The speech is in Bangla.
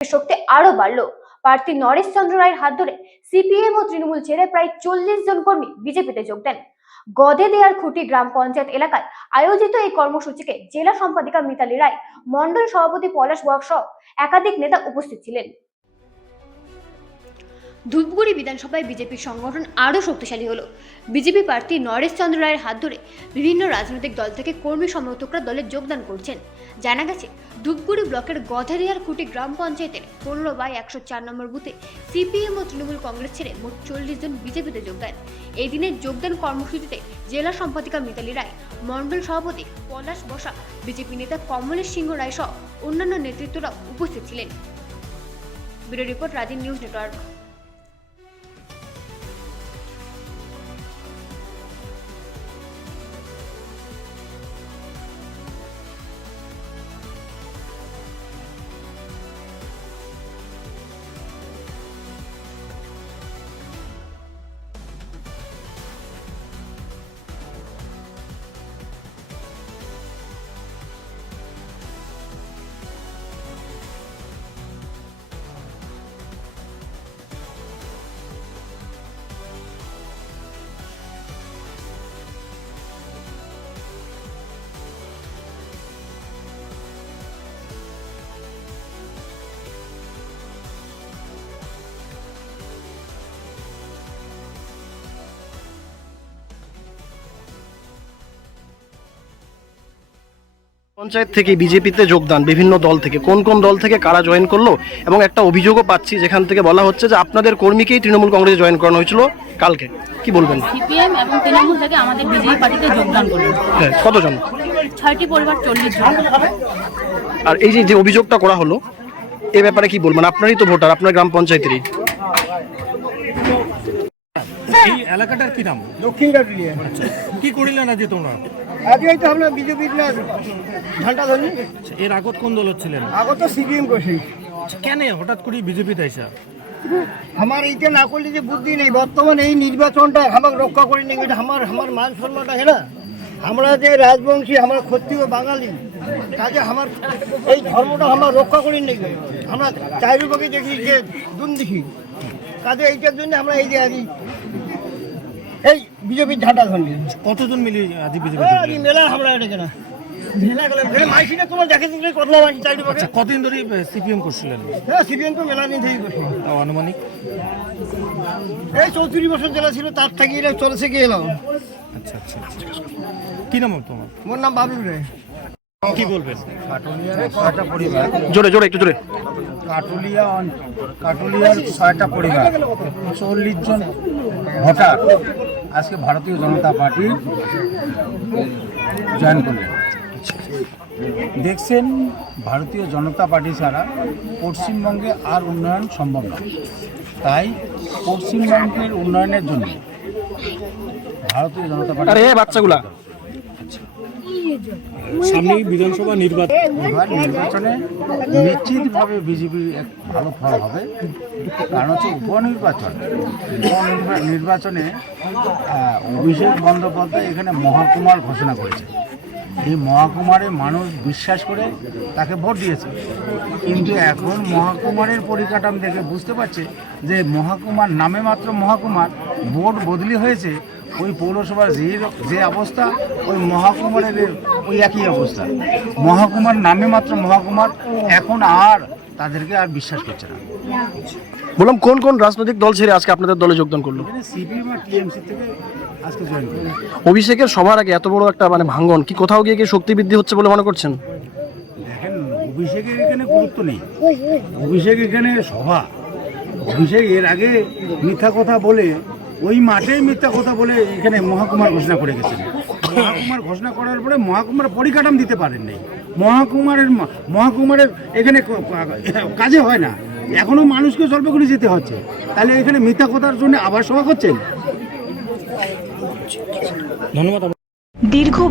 শক্তি আরো বাড়লো। প্রার্থী নরেশ চন্দ্র রায়ের হাত ধরে সিপিএম ও তৃণমূল ছেড়ে প্রায় 40 জন কর্মী বিজেপিতে যোগ দেন। গদে দেয়ার খুঁটি গ্রাম পঞ্চায়েত এলাকায় আয়োজিত এই কর্মসূচিকে জেলা সম্পাদিকা মিতালি রায়, মন্ডল সভাপতি পলাশ বক সহ একাধিক নেতা উপস্থিত ছিলেন। ধূপগুড়ি বিধানসভায় বিজেপির সংগঠন আরও শক্তিশালী হলো। বিজেপি প্রার্থী নরেশ চন্দ্র রায়ের হাত ধরে বিভিন্ন রাজনৈতিক দল থেকে কর্মী সমর্থকরা দলে যোগদান করছেন। জানা গেছে, ধূপগুড়ি ব্লকের গধেরিয়ার খুঁটি গ্রাম পঞ্চায়েতের 15/104 নম্বর বুথে সিপিএম ও তৃণমূল কংগ্রেস ছেড়ে মোট 40 জন বিজেপিতে যোগ দেন। এই দিনের যোগদান কর্মসূচিতে জেলা সম্পাদিকা মিতালি রায়, মন্ডল সভাপতি পলাশ বসা, বিজেপি নেতা কমলেশ সিংহ রায় সহ অন্যান্য নেতৃত্বরা উপস্থিত ছিলেন। Bureau report, Rajib news network. Panchayat থেকে বিজেপিতে যোগদান বিভিন্ন দল থেকে কোন কোন দল থেকে কারা জয়েন করলো, এবং একটা অভিযোগও পাচ্ছি যেখান থেকে বলা হচ্ছে যে আপনাদের কর্মীকেই তৃণমূল কংগ্রেসে জয়েন করানো হয়েছিল কালকে, কি বলবেন? সিপিএম এবং তৃণমূল থেকে আমাদের বিজেপি পার্টিতে যোগদান করলো। হ্যাঁ, কতজন? 6টি পরিবার, 40 জন। আর এই যে অভিযোগটা করা হলো, এ ব্যাপারে কি বলবেন? আপনারই তো ভোটার, আপনার গ্রাম পঞ্চায়েতেরই। এই এলাকাটার কি নাম? দক্ষিণ কাটুলিয়া। কি করিলেন আজ তোমরা? আজকে তো আমরা বিজেপির না ঝান্ডা ধরি। এর আগত কোন দল ছিলেন? আগত তো সিপিএম করছি। কেন হঠাৎ করে বিজেপিতে আইসা? আমার এইটা না করলে যে বুদ্ধি নেই, বর্তমানে এই নির্বাচনটা আমাকে রক্ষা করে নেই। এটা আমার মান সম্মানটা না। আমরা যে রাজবংশী, আমরা ক্ষত্রিয় বাঙালি, কাজে আমার এই ধর্মটা আমরা রক্ষা করি নেই। আমরা চারিপাশে দেখি যে দুর্নীতি, কাজে এইটার জন্য আমরা এই যে আজ এই বিজেপির ঝাঁটা ধরি। কতজন মিলে আজ বিজেপি? মেলা আমরা এটা কেনা কতদিন ধরে সিপিএম করছিলেন? হ্যাঁ, সিপিএম তো মেলা দিন থেকে করছি। আনুমানিক এই 34 বছর জেলা ছিল, তার থেকে এটা চলছে গিয়ে এলাম। আচ্ছা আচ্ছা, কি নাম তোমার? মোর নাম বাবলু রে। কি বলবেন? ছয়টা পরিবার, জোরে জোরে একটু জোরে। কাটুলিয়ার 6টা পরিবার, 40 জন ভোটার আজকে ভারতীয় জনতা পার্টি জয়েন করলেন। দেখছেন, ভারতীয় জনতা পার্টি ছাড়া পশ্চিমবঙ্গে আর উন্নয়ন সম্ভব নয়। তাই পশ্চিমবঙ্গের উন্নয়নের জন্য ভারতীয় জনতা পার্টি বাচ্চাগুলা সামনে বিধানসভা নির্বাচনে নিশ্চিতভাবে বিজেপি এক ভালো ফল হবে। কারণ হচ্ছে উপনির্বাচনে অভিষেক বন্দ্যোপাধ্যায় এখানে মহাকুমার ঘোষণা করেছে। এই মহাকুমারে মানুষ বিশ্বাস করে তাকে ভোট দিয়েছে, কিন্তু এখন মহাকুমারের পরিকাঠামো দেখে বুঝতে পারছে যে মহাকুমার নামে মাত্র মহাকুমার, ভোট বদলি হয়েছে। ওই পৌরসভার যে অবস্থা, ওই মহাকুমারের ওই একই অবস্থা। মহাকুমার নামে মাত্র মহাকুমার, এখন আর তাদেরকে আর বিশ্বাস করছে না। বললাম, কোন কোন রাজনৈতিক দল ছেড়ে আজকে আপনাদের দলে যোগদান করলো? সিপিএম আর টিএমসি থেকে আজকে জয়েন করলো। অভিষেকের সবার আগে এত বড় একটা ভাঙ্গন, কি কোথাও গিয়ে কি শক্তি বৃদ্ধি হচ্ছে বলে মনে করছেন? দেখেন, অভিষেকের এখানে গুরুত্ব নেই। অভিষেক এখানে সভা। অভিষেক এর আগে মিথ্যা কথা বলে, ওই মাঠেই মিথ্যা কথা বলে এখানে মহাকুমার ঘোষণা করে গেছেন। মহাকুমার ঘোষণা করার পরে মহাকুমার পরিকাঠামো দিতে পারেন নাই। মহাকুমারের এখানে কাজে হয় না, এখনো মানুষকে জলপাইগুড়ি যেতে হচ্ছে। তাহলে এখানে মিথ্যা কথার জন্য আবার সভা করছেন। ধন্যবাদ। দীর্ঘ